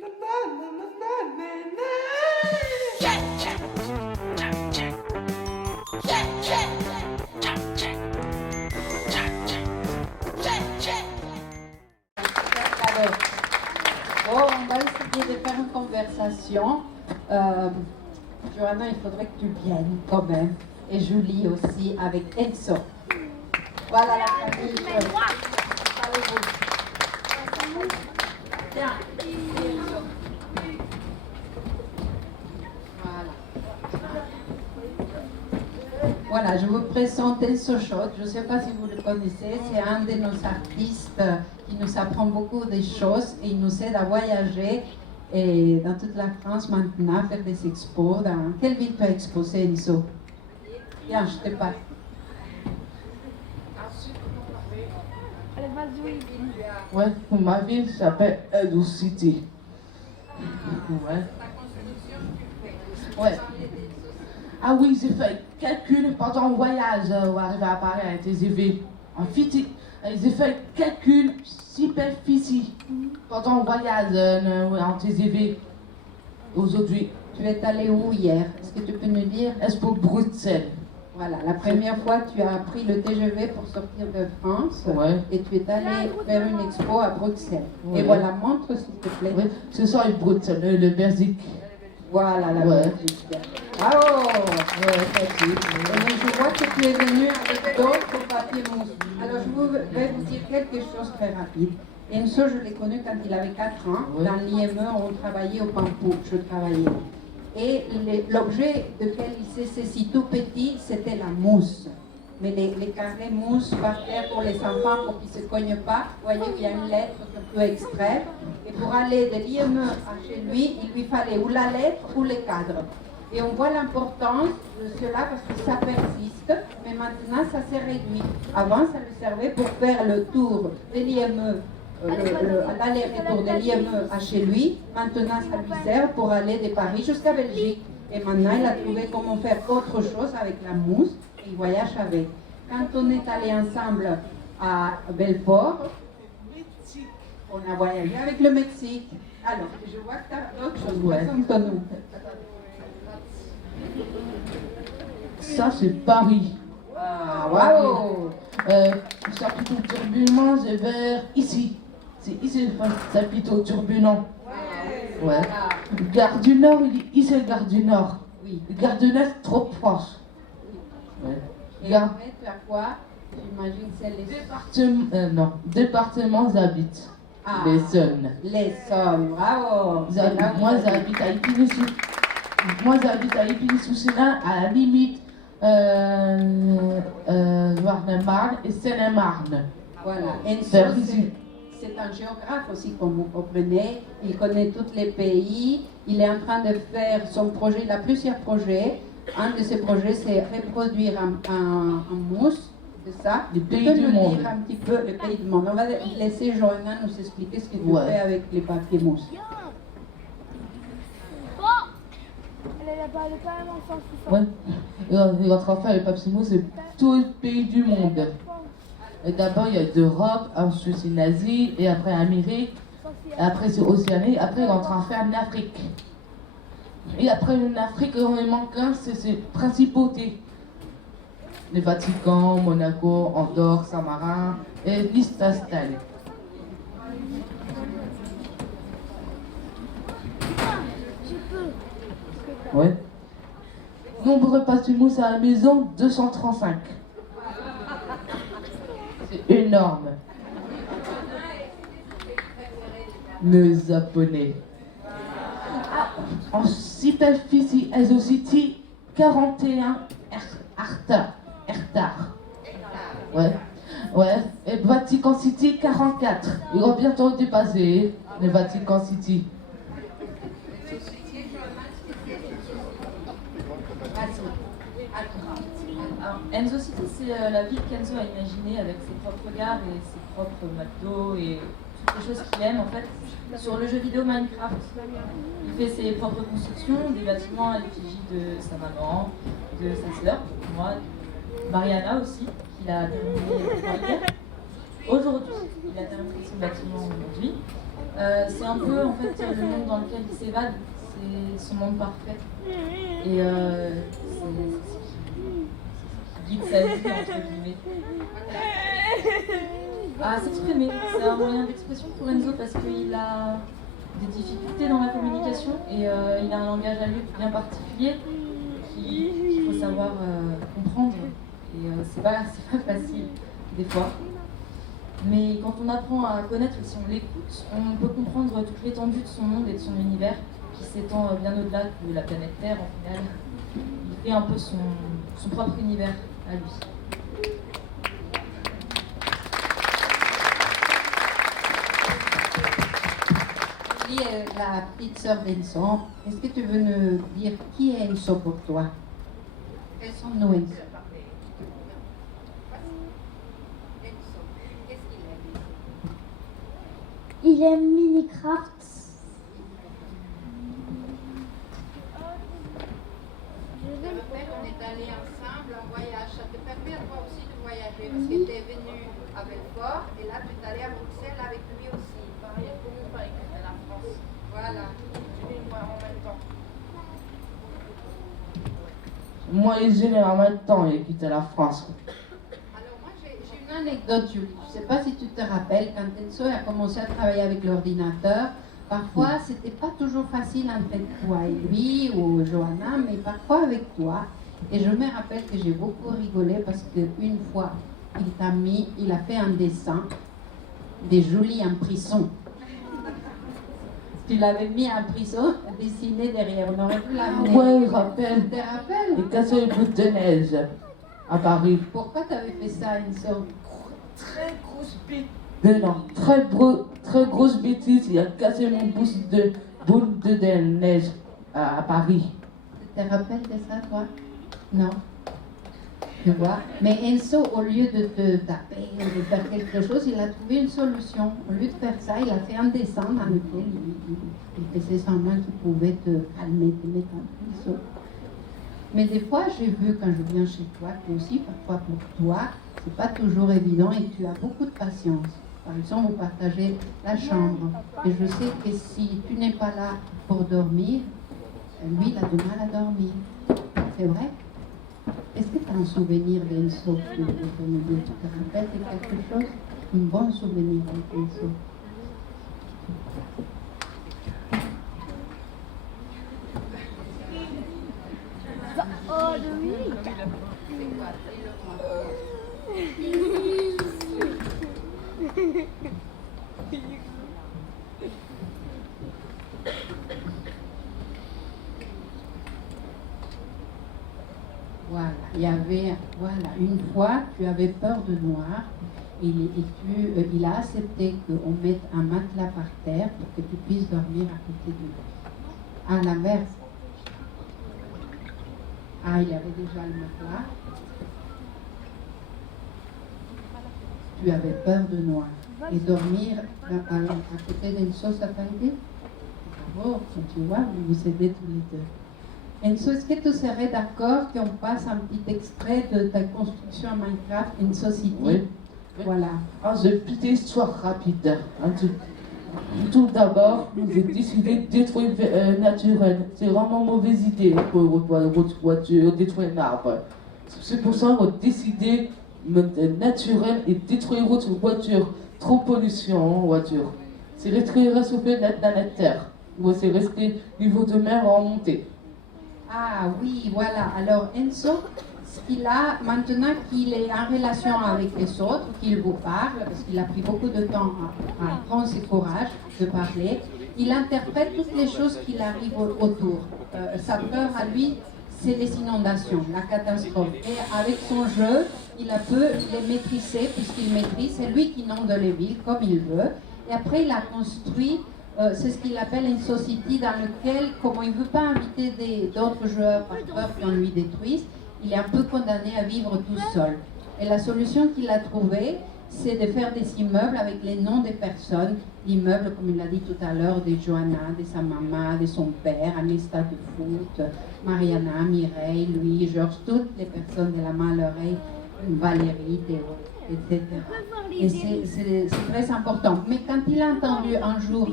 Bon, on va essayer de faire une conversation. Johanna, il faudrait que tu viennes quand même. Et Julie aussi avec Enzo. Voilà la famille. Allez-vous. Tiens, Enzo. Voilà, je vous présente Enzo Schott. Je ne sais pas si vous le connaissez. C'est un de nos artistes qui nous apprend beaucoup de choses et il nous aide à voyager et dans toute la France maintenant, faire des expos. Dans quelle ville tu as exposé, Enzo? Viens, je te parle. Ouais, ma ville s'appelle Edo City. Ouais. Ouais. Ah oui, j'ai fait calcul pendant le voyage où arriver à Paris à TGV. En physique, j'ai fait calcul superficie pendant le voyage en TGV aujourd'hui. Tu es allé où hier? Est-ce que tu peux nous dire? Expo Bruxelles. Voilà, la première fois tu as pris le TGV pour sortir de France, Ouais. et tu es allé faire une expo à Bruxelles. Ouais. Et voilà, montre s'il te plaît. Ouais. Ce soir, Bruxelles, le Belgique. Voilà, la Ouais. Belgique. Bravo! Ouais, facile. Et je vois que tu es venu avec d'autres papiers mousse. Alors je vais vous dire quelque chose très rapide. Enzo, je l'ai connu quand il avait 4 ans. Ouais. Dans l'IME, on travaillait au Pampou, je travaillais. Et l'objet de quel il s'est saisi tout petit, c'était la mousse. Mais les carrés mousse par terre pour les enfants, pour qu'ils ne se cognent pas. Vous voyez qu'il y a une lettre qu'on peut extraire. Et pour aller de l'IME à chez lui, il lui fallait ou la lettre ou les cadres. Et on voit l'importance de cela parce que ça persiste, mais maintenant ça s'est réduit. Avant, ça lui servait pour faire le tour de l'IME, l'aller-retour de l'IME à chez lui. Maintenant, ça lui sert pour aller de Paris jusqu'à Belgique. Et maintenant, il a trouvé comment faire autre chose avec la mousse et il voyage avec. Quand on est allé ensemble à Belfort, on a voyagé avec le Mexique. Alors, je vois que tu as d'autres choses. Ouais. Présente-nous. Ça, c'est Paris. Ah, waouh! Ça plutôt turbulent, c'est vers ici. C'est ici, c'est plutôt turbulent. Ouais. Gare du Nord, il dit ici, Gare du Nord. Oui. Gare de Nord, trop proche. Ouais. Et Gare... après, tu as quoi? J'imagine que c'est les... non, département, j'habite. Ah, Les Essonnes. l'Essonne, bravo! Moi, j'habite à Épinay-sous. Moi, j'habite à Épinay-sous-Sénat, à la limite Marne-et-Marne et Seine-et-Marne. Voilà. Enzo, Vers ici. c'est un géographe aussi, comme vous comprenez. Il connaît tous les pays. Il est en train de faire son projet. Il a plusieurs projets. Un de ses projets, c'est reproduire en mousse de ça. Les Tu pays peux du nous monde. dire un petit peu les pays du monde. On va laisser Johanna nous expliquer ce que tu Ouais. fais avec les papiers mousse. Elle est pas vraiment sens tout ça. Ouais. Et notre affaire, les papillons, c'est tous les pays du monde. Et d'abord, il y a d'Europe, ensuite c'est l'Asie, et après l'Amérique, et après c'est Océanie, après on est en train de faire l'Afrique. Et après l'Afrique, il manque un, c'est ses principautés. Le Vatican, Monaco, Andorre, Saint-Marin, et Liechtenstein. Je peux. Ouais. Nombre de papillons à la maison, 235. C'est énorme. Le japonais. En superficie, Edo City, 41 hectares. Ouais. Ouais. Et Vatican City, 44. Ils vont bientôt dépasser le Vatican City. Alors, Enzo City, c'est la ville qu'Enzo a imaginée avec ses propres gares et ses propres McDo et toutes les choses qu'il aime en fait sur le jeu vidéo Minecraft. Il fait ses propres constructions, des bâtiments à l'effigie de sa maman, de sa sœur, moi, Mariana aussi, qu'il a terminé hier. Aujourd'hui, il a terminé son bâtiment aujourd'hui. C'est un peu en fait le monde dans lequel il s'évade, c'est son monde parfait. Et c'est ce qui guide sa vie, entre guillemets. À s'exprimer, c'est un moyen d'expression pour Enzo parce qu'il a des difficultés dans la communication et il a un langage à lui bien particulier qu'il faut savoir comprendre. Et c'est pas facile des fois. Mais quand on apprend à connaître, si on l'écoute, on peut comprendre toute l'étendue de son monde et de son univers qui s'étend bien au-delà de la planète Terre en final. Il fait un peu son propre univers à lui. La petite sœur d'Enzo, est-ce que tu veux nous dire qui est Enzo pour toi? Quels sont nos Enzo? Il aime Minecraft. Je me rappelle, on est allés ensemble en voyage. Ça te permet à toi aussi de voyager parce que tu es venu à Belfort et là tu es allé à Bruxelles avec lui aussi. Pareil, pour nous, pareil, à la France. Voilà, tu viens voir en même temps. Moi, généralement, le temps, il quitte la France. Alors moi j'ai une anecdote, Julie. Je ne sais pas si tu te rappelles, quand Enzo a commencé à travailler avec l'ordinateur, parfois c'était pas toujours facile entre toi et lui ou Johanna, mais parfois avec toi. Et je me rappelle que j'ai beaucoup rigolé parce qu'une fois, il a fait un dessin de Julie en prison. Tu l'avais mis en prison, dessiné derrière. On aurait pu l'amener. Ouais, je rappelle. Tu te rappelles? Il cassait les bouts de neige à Paris. Pourquoi tu avais fait ça, Enzo? Très grosse bite. Mais non, très grosse bêtise. Il a cassé mon pouce de boule de neige à Paris. Tu te rappelles de ça, toi? Non. Tu vois? Mais Enzo, au lieu de te taper ou de faire quelque chose, il a trouvé une solution. Au lieu de faire ça, il a fait un dessin dans lequel il faisait semblant qu'il pouvait te calmer, te mettre en prison. Mais des fois, j'ai vu quand je viens chez toi, que aussi, parfois pour toi, c'est pas toujours évident et tu as beaucoup de patience. Par exemple, vous partagez la chambre. Et je sais que si tu n'es pas là pour dormir, lui, il a du mal à dormir. C'est vrai? Est-ce que tu as un souvenir d'Enzo que tu peux me dire? Tu te rappelles de quelque chose? Un bon souvenir d'Enzo? Oh, de oui. Voilà, il y avait, voilà, une fois, tu avais peur de noir et il a accepté qu'on mette un matelas par terre pour que tu puisses dormir à côté de lui. À l'inverse. Ah, il y avait déjà le matelas. Tu avais peur de noir. Et dormir à côté d'une sauce à pailleter? Bravo, tu vois, vous vous aidez tous les deux. Enzo, est-ce que tu serais d'accord qu'on passe un petit extrait de ta construction à Minecraft, Enzo City? Oui. Voilà. Ah, j'ai une petite histoire rapide. Tout d'abord, nous avons décidé de détruire naturel. C'est vraiment une mauvaise idée pour votre voiture, détruire un arbre. C'est pour ça qu'on a décidé de naturel et détruire votre voiture. Trop pollution en voiture. C'est resté réchauffé dans la terre. Ou c'est resté niveau de mer en montée. Ah oui, voilà. Alors Enzo, ce qu'il a, maintenant qu'il est en relation avec les autres, qu'il vous parle, parce qu'il a pris beaucoup de temps à prendre ses courage de parler, il interprète toutes les choses qui arrivent autour. Sa peur à lui, c'est les inondations, la catastrophe. Et avec son jeu, il peut les maîtriser, puisqu'il maîtrise, c'est lui qui inonde les villes comme il veut. Et après, il a construit, c'est ce qu'il appelle une société dans lequel, comme il ne veut pas inviter d'autres joueurs par peur qu'on lui détruise, il est un peu condamné à vivre tout seul. Et la solution qu'il a trouvée, c'est de faire des immeubles avec les noms des personnes, l'immeuble, comme il l'a dit tout à l'heure, de Johanna, de sa maman, de son père, un stade de foot, Mariana, Mireille, Louis, Georges, toutes les personnes de la main à l'oreille, Valérie, Théo. etc. Et c'est très important. Mais quand il a entendu un jour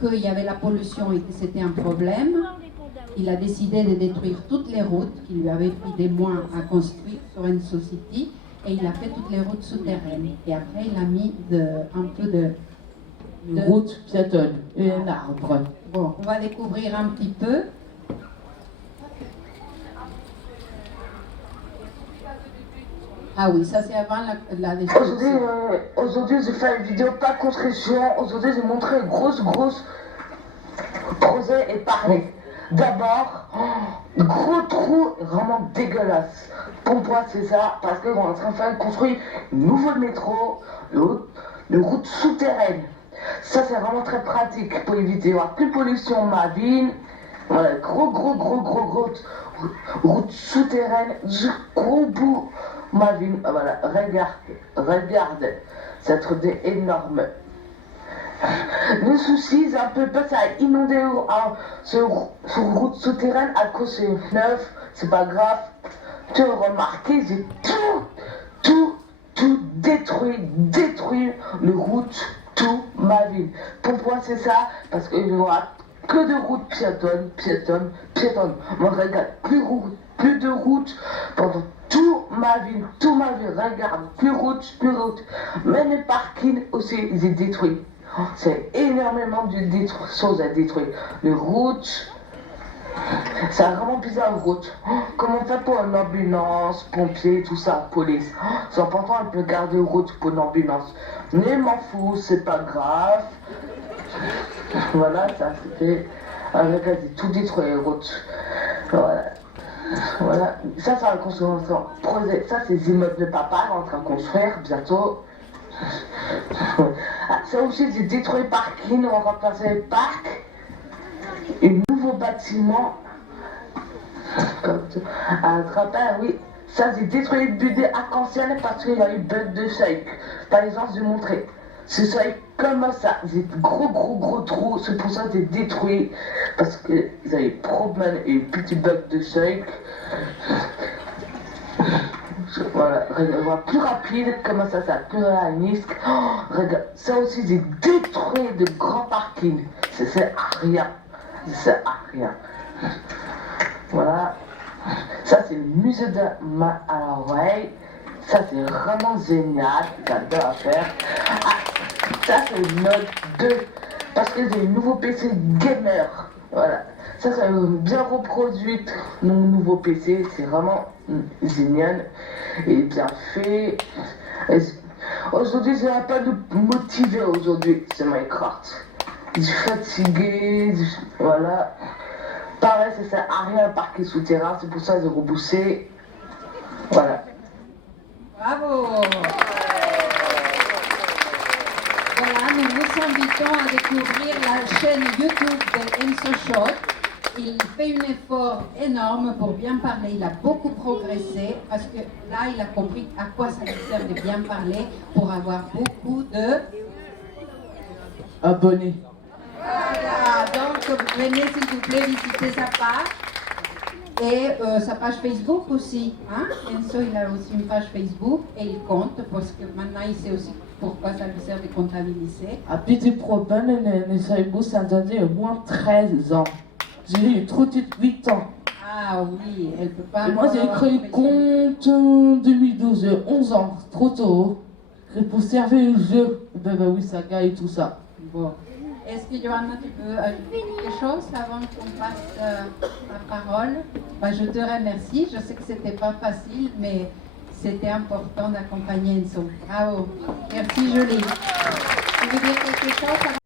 qu'il y avait la pollution et que c'était un problème, il a décidé de détruire toutes les routes qui lui avaient pris des mois à construire sur Enso City, et il a fait toutes les routes souterraines. Et après, il a mis un peu de Une route piétonne et un arbre. Bon, on va découvrir un petit peu. Ah oui, ça c'est avant la destruction. Aujourd'hui, j'ai fait une vidéo pas construction. Aujourd'hui, j'ai montré un gros projet et parler. D'abord, gros trou vraiment dégueulasse. Pour moi, c'est ça, parce qu'on est en train de faire construire un nouveau métro, une route souterraine. Ça, c'est vraiment très pratique pour éviter avoir plus de pollution marine. Voilà, gros route souterraine jusqu'au bout marine. Voilà, regardez, c'est un truc énorme. Le souci, c'est un peu ça a inondé sur route souterraine à cause c'est neuf, c'est pas grave. Tu as remarqué, j'ai tout détruit le route, tout ma ville. Pourquoi c'est ça? Parce qu'il n'y aura que de routes piétonnes. Moi, regarde, plus de routes pendant toute ma ville, regarde, plus route. Même les parkings aussi, ils sont détruits. C'est énormément de choses à détruire. Les routes, c'est vraiment bizarre, les routes. Comment on fait pour une ambulance, pompiers, tout ça, police? C'est important, on peut garder une route pour une ambulance. Mais m'en fous, c'est pas grave. Voilà, ça c'était. Avec tout détruit, les routes. Voilà. Ça, c'est la construction. Ça, c'est les immeubles de papa, on est en train de construire bientôt. Ça aussi, j'ai détruit le parking, on va remplacer le parc. Un nouveau bâtiment. Attraper, oui. Ça, j'ai détruit le budget arc-en-ciel parce qu'il y a eu bug de seuil. Par exemple, je vais montrer. Ce seuil comme ça, j'ai gros trous, c'est pour ça que j'ai détruit. Parce qu'ils avaient problème et un petit bug de seuil. Voilà, regarde, plus rapide, comment ça, plus réaliste. Regarde, ça aussi, j'ai détruit de grands parkings. C'est à rien. Voilà. Ça, c'est le musée de Malawi. Ça, c'est vraiment génial. J'adore à faire. Ça, c'est le Note 2. Parce que j'ai un nouveau PC gamer. Voilà. Ça bien reproduit mon nouveau PC. C'est vraiment génial et bien fait. Aujourd'hui, je n'ai pas de motivé aujourd'hui. C'est Minecraft. Je suis fatigué. Voilà. Pareil, ça sert à rien à parquer souterrain. C'est pour ça que j'ai reboussé. Voilà. Bravo! Voilà, nous vous invitons à découvrir la chaîne YouTube de Enso Shot. Il fait un effort énorme pour bien parler. Il a beaucoup progressé parce que là, il a compris à quoi ça lui sert de bien parler pour avoir beaucoup de Abonnés. Voilà, donc venez s'il vous plaît visiter sa page et sa page Facebook aussi. Hein? Enso, il a aussi une page Facebook et il compte parce que maintenant il sait aussi pourquoi ça lui sert de comptabiliser. À petit problème, Facebook, ça donnait au moins 13 ans. J'ai eu trop de 8 ans. Ah oui, elle peut pas. Et moi, j'ai créé le compte en 2012, 11 ans, trop tôt. Et pour servir le jeu, ben oui, ça gagne tout ça. Bon. Est-ce que Johanna, tu peux ajouter quelque chose avant qu'on passe la parole? Je te remercie. Je sais que c'était pas facile, mais c'était important d'accompagner Enso. Bravo. Merci, Jolie. Tu veux dire quelque chose?